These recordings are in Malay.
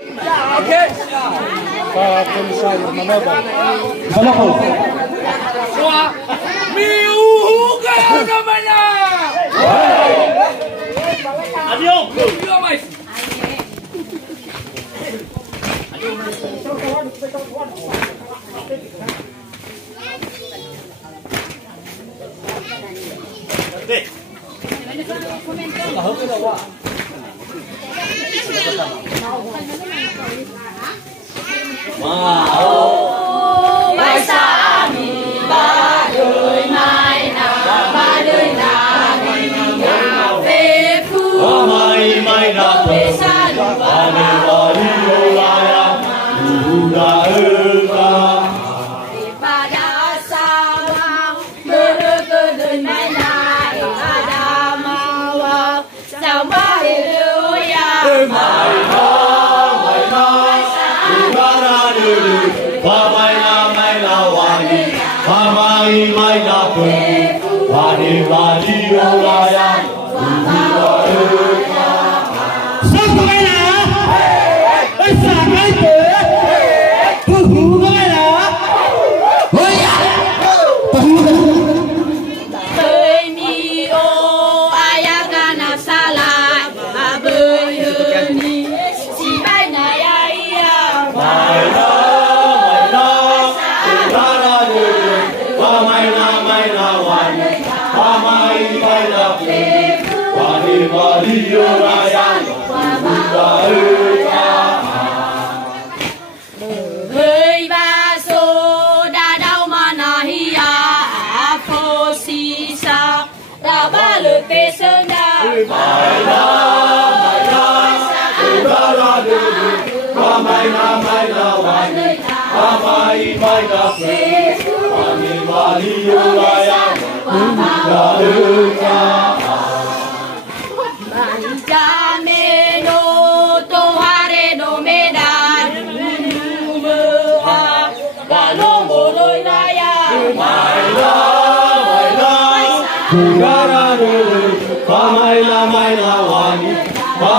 Oke. Semua miuhu kayak namanya. Adio. Adio mais. Wow, mai sa mi ba đời mai na ba đời na mi na về phu mai mai na về sa lu ba mai ba đi ô la ya lu na ơ ba da sa mang bơ đời mai na ba da ma wa sao ma lu ya mai na ba mai na wa ni ba mai na pu ba ni ba di ô la ya lu na ơ Sao các bạn nào? Ê, sao cái tử? Tôi hú các bạn nào? Ôi ya! Tôi hú các bơi mi ô ayagana salai mà bơi hơn đi chỉ bay này ai à mai na ba mai na wa ni ba mai na pu ba ni ba di ô la ya lu na ơ bơi ba số đã đau mà na hi à phô si sa đã ba lượt tê sơn đã mai na ba mai na wa ni ba mai na pu ba ni ba di ô la ya lu na ơ Manja me no to hare no me da nu me ha wa lo mo loi la ya mai na ku ra ra ru ba mai na wa ni ba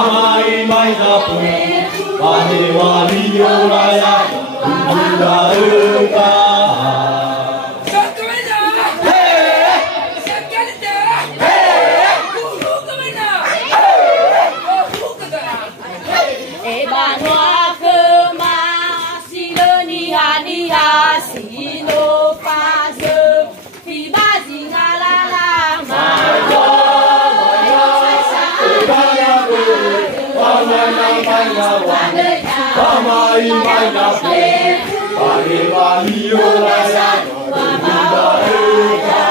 mai na pu ba ni wa di ô la ya lu na ơ ka e ba noa ke ma si ni ha si no pa ze fi ba zi nga la la ma yo ba mai na wa ni ba mai na pu ba ni wa di ô la ya lu na ơ ka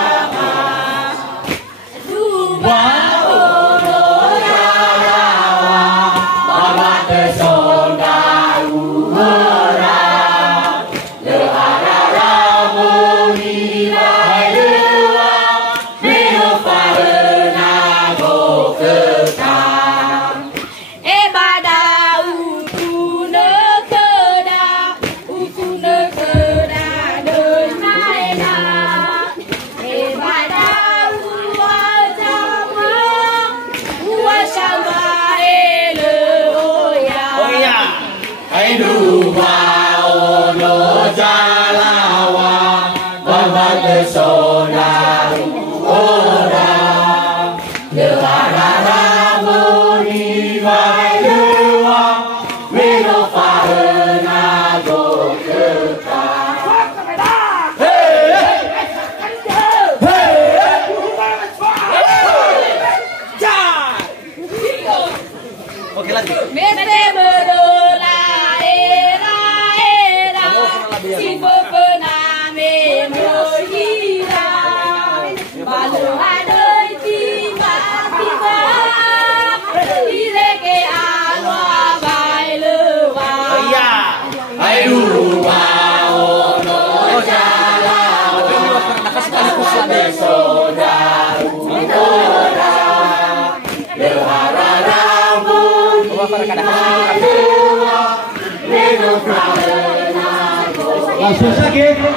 Mete berola era si popena me mohira balu hadoi ti ba dire ke alwa baile wa ya ai du wa o no jala nakasali sodaru ora le harara Langsung sakit.